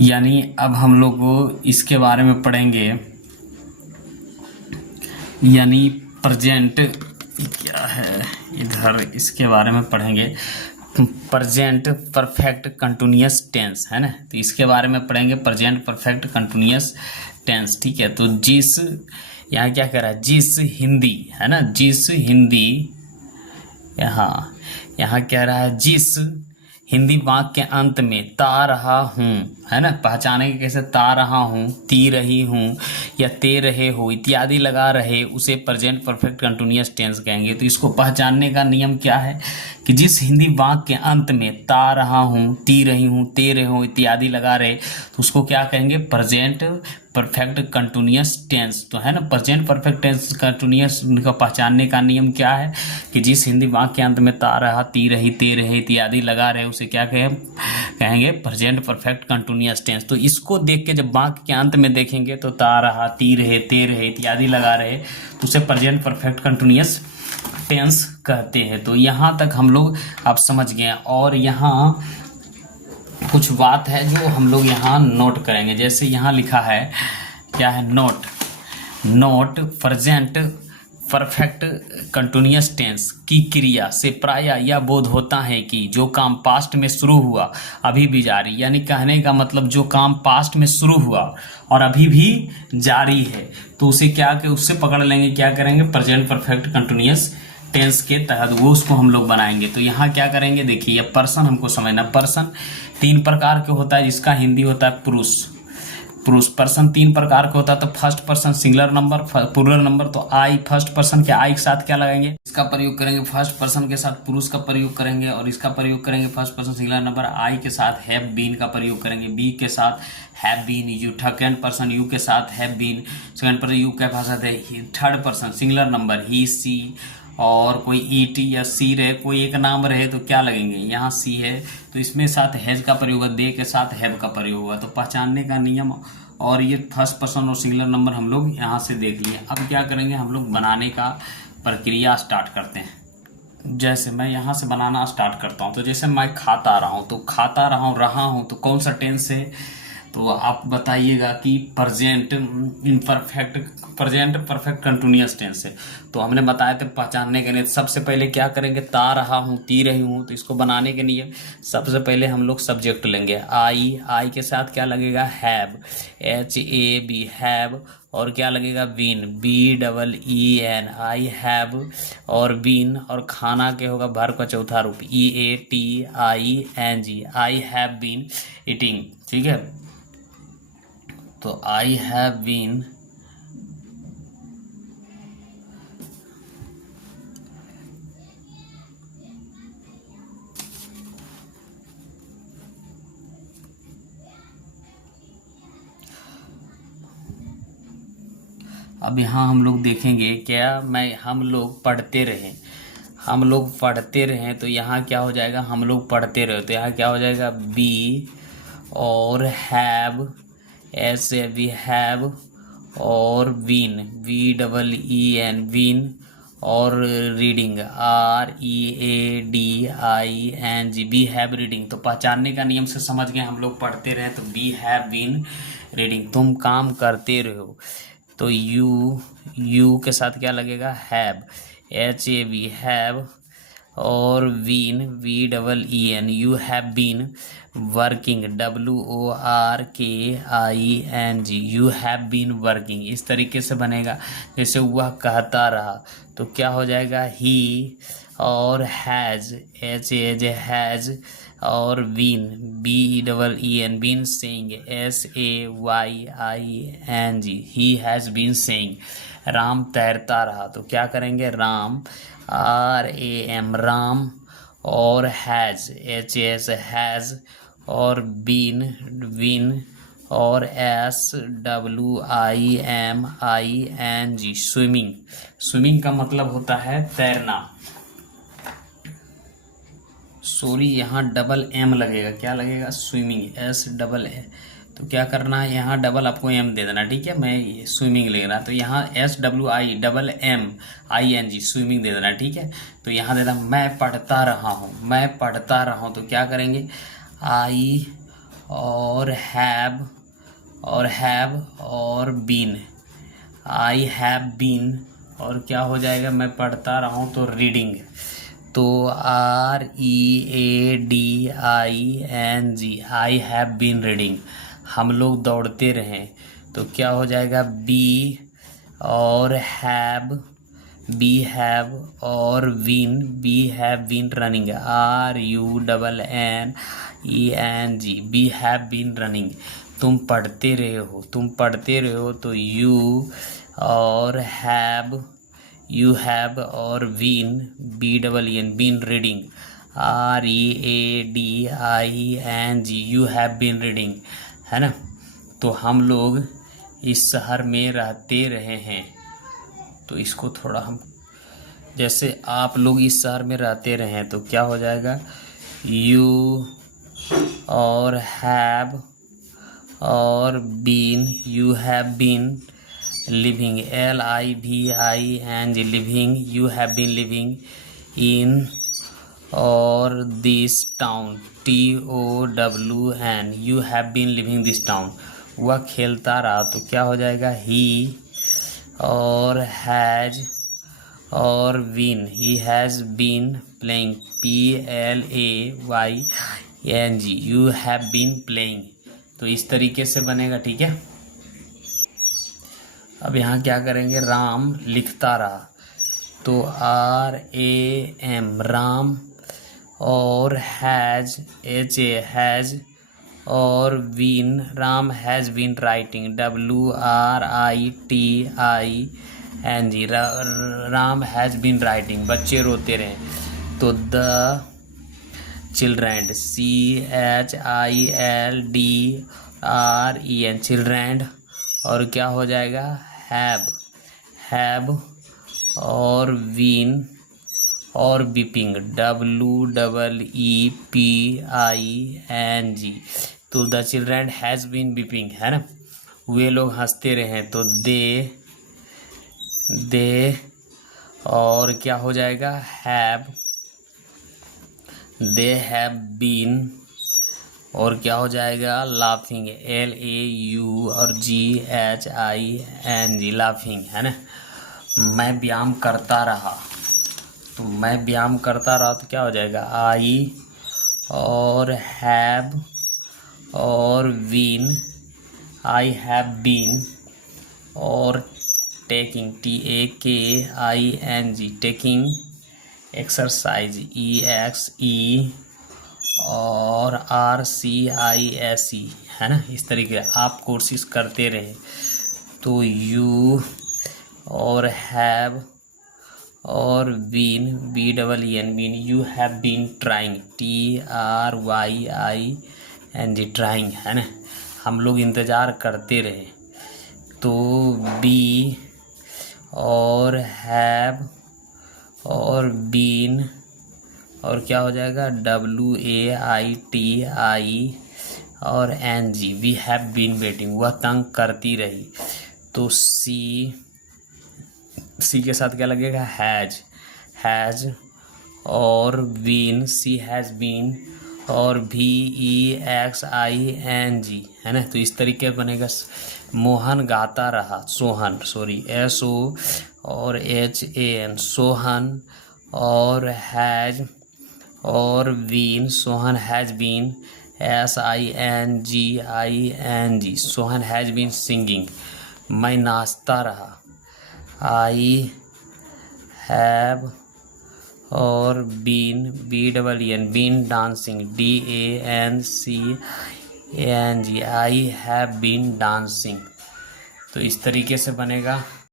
यानी अब हम लोग इसके बारे में पढ़ेंगे, यानी प्रेजेंट क्या है इधर, इसके बारे में पढ़ेंगे। प्रेजेंट परफेक्ट कंटिन्यूअस टेंस है ना, तो इसके बारे में पढ़ेंगे प्रेजेंट परफेक्ट कंटिन्यूअस टेंस। ठीक है, तो जिस, यहाँ क्या कह रहा है, जिस हिंदी है ना, जिस हिंदी, यहाँ कह रहा है जिस हिंदी वाक्य के अंत में ता रहा हूँ है ना, पहचाने के कैसे, ता रहा हूँ, ती रही हूँ या ते रहे हो इत्यादि लगा रहे, उसे प्रेजेंट परफेक्ट कंटिन्यूअस टेंस कहेंगे। तो इसको पहचानने का नियम क्या है कि जिस हिंदी वाक्य के अंत में ता रहा हूँ, ती रही हूँ, ते रहे हो इत्यादि लगा रहे, तो उसको क्या कहेंगे, प्रेजेंट परफेक्ट कंटिन्यूअस टेंस। तो है ना, प्रेजेंट परफेक्ट टेंस कंटिन्यूअस का पहचानने का नियम क्या है कि जिस हिंदी वाक्य के अंत में ता रहा, ती रही, ते रहे इत्यादि लगा रहे, उसे क्या कहेंगे प्रेजेंट परफेक्ट कंटिन्यूअस टेंस। तो इसको देख के जब वाक्य के अंत में देखेंगे तो ता रहा, ती रहे, ते रहे इत्यादि लगा रहे, तो उसे प्रेजेंट परफेक्ट कंटिन्यूअस टेंस कहते हैं। तो यहाँ तक हम लोग आप समझ गए। और यहाँ कुछ बात है जो हम लोग यहाँ नोट करेंगे। जैसे यहाँ लिखा है, क्या है, note present perfect continuous tense की क्रिया से प्रायः यह बोध होता है कि जो काम पास्ट में शुरू हुआ अभी भी जारी, यानी कहने का मतलब जो काम पास्ट में शुरू हुआ और अभी भी जारी है, तो उसे क्या के उससे पकड़ लेंगे, क्या करेंगे, प्रेजेंट परफेक्ट कंटिन्यूअस टेंस के तहत वो उसको हम लोग बनाएंगे। तो यहाँ क्या करेंगे, देखिए ये पर्सन हमको समझना। पर्सन 3 प्रकार के होता है, जिसका हिंदी होता है पुरुष। पर्सन 3 प्रकार का होता है। तो first person singular number, plural number. तो आई फर्स्ट पर्सन के आई के साथ क्या लगाएंगे, इसका प्रयोग करेंगे, फर्स्ट पर्सन के साथ पुरुष का प्रयोग करेंगे, और इसका प्रयोग करेंगे फर्स्ट पर्सन सिंगुलर नंबर आई के साथ हैव बीन का प्रयोग करेंगे, बी के साथ have been, you second person you के साथ have been, second person you के साथ है, third person singular number he she, और कोई ईटी या सी रहे, कोई एक नाम रहे तो क्या लगेंगे, यहाँ सी है तो इसमें साथ हैज का प्रयोग है, दे के साथ हैव का प्रयोग हुआ। तो पहचानने का नियम, और ये फर्स्ट पर्सन और सिंगुलर नंबर हम लोग यहाँ से देख लिए। अब क्या करेंगे, हम लोग बनाने का प्रक्रिया स्टार्ट करते हैं। जैसे मैं यहाँ से बनाना स्टार्ट करता हूँ, तो जैसे मैं खाता रहा हूँ, तो खाता रहा हूँ तो कौन सा टेंस है, तो आप बताइएगा कि प्रेजेंट परफेक्ट कंटिन्यूअस टेंस है। तो हमने बताया था पहचानने के लिए सबसे पहले क्या करेंगे, ता रहा हूँ, ती रही हूँ, तो इसको बनाने के लिए सबसे पहले हम लोग सब्जेक्ट लेंगे आई के साथ क्या लगेगा, हैव, HAV हैव, और क्या लगेगा, बीन, BEEN, आई हैव, और बीन, और खाना के होगा भर का चौथा रूप EATING, I have been eating. ठीक है, तो आई हैव बीन अब यहाँ हम लोग देखेंगे क्या, हम लोग पढ़ते रहें, तो यहाँ क्या हो जाएगा, हम लोग पढ़ते रहे, तो यहाँ क्या हो जाएगा, बी, और हैव, HAV हैव, और बीन, BEEN बीन, और reading READING, we have reading. तो पहचानने का नियम से समझ गए, हम लोग पढ़ते रहे तो बी हैव बीन रीडिंग, तुम काम करते रहो, तो यू के साथ क्या लगेगा, हैव, HAV हैव, और been, BEEN, you have been working, WORKING, you have been working. इस तरीके से बनेगा। जैसे वह कहता रहा, तो क्या हो जाएगा, ही, और हैज़, HAZ हैज़, और been, BEEN been saying, SAYING, he has been saying. Ram तैरता रहा, तो क्या करेंगे, राम, RAM राम, और हैज़, HAS हैज़, और बीन, और SWIMING स्विमिंग का मतलब होता है तैरना। सॉरी, यहाँ डबल M लगेगा, क्या लगेगा, स्विमिंग, SAA। तो क्या करना है, यहाँ डबल आपको M दे देना। ठीक है, मैं स्विमिंग ले रहा, तो यहाँ SWIMMING स्विमिंग दे देना। ठीक है, तो यहाँ देना मैं पढ़ता रहा हूँ, तो क्या करेंगे, आई, और हैव और बीन, आई हैव बीन, और क्या हो जाएगा, मैं पढ़ता रहा हूँ तो रीडिंग, तो READING, I have been reading, हम लोग दौड़ते रहें, तो क्या हो जाएगा, बी और हैव, बी हैव और been, we have been running, RUNNENG, we have been running, तुम पढ़ते रहे हो, तुम पढ़ते रहे हो, तो यू और हैव, यू हैव और win, BEEN been reading, READING, you have been reading, है ना। तो हम लोग इस शहर में रहते रहे हैं, तो इसको थोड़ा हम, जैसे आप लोग इस शहर में रहते रहे हैं, तो क्या हो जाएगा, यू और हैव और been, you have been living, LIVING living, you have been living in or this town, TOWN, you have been living this town, वह खेलता रहा, तो क्या हो जाएगा, ही और हैज और been, he has been playing, PLAYING, you have been playing, तो इस तरीके से बनेगा, ठीक है। अब यहाँ क्या करेंगे, राम लिखता रहा, तो RAM राम, और हैज, HA हैज, और been, Ram has been writing, WRITING, Ram has been writing, बच्चे रोते रहे, तो द चिल्ड्रेन, CHILDREN चिल्ड्रेन, और क्या हो जाएगा, हैव और बीन और बीपिंग, WEEPING, तो the children has been weeping, है ना, वे लोग हंसते रहे, तो दे और क्या हो जाएगा, हैव, दे हैव बीन, और क्या हो जाएगा, लाफिंग, LAU और GHING लाफिंग, है ना। मैं व्यायाम करता रहा, तो मैं व्यायाम करता रहा, तो क्या हो जाएगा, आई और हैव और बीन, आई हैव बीन, और taking, TAKING taking exercise, EXE और RCISE, है ना, इस तरीके आप कोशिश करते रहे, तो यू और हैव और been, BEEN been, you have been trying, TRYING trying, है ना, हम लोग इंतज़ार करते रहे, तो बी और हैव और बीन, और क्या हो जाएगा, WAITI और NG, we have been waiting, वह तंग करती रही, तो सी के साथ क्या लगेगा, हैज और बीन, सी हैज़ बीन, और VEXING, है ना, तो इस तरीके बनेगा। मोहन गाता रहा, सोहन, सॉरी, SO और HAN सोहन, और हैज और been, Sohan has been, SINGING Sohan has been singing. मैं नाचता रहा, आई हैव और been, BEEN been dancing, DANCING I have been dancing, तो इस तरीके से बनेगा।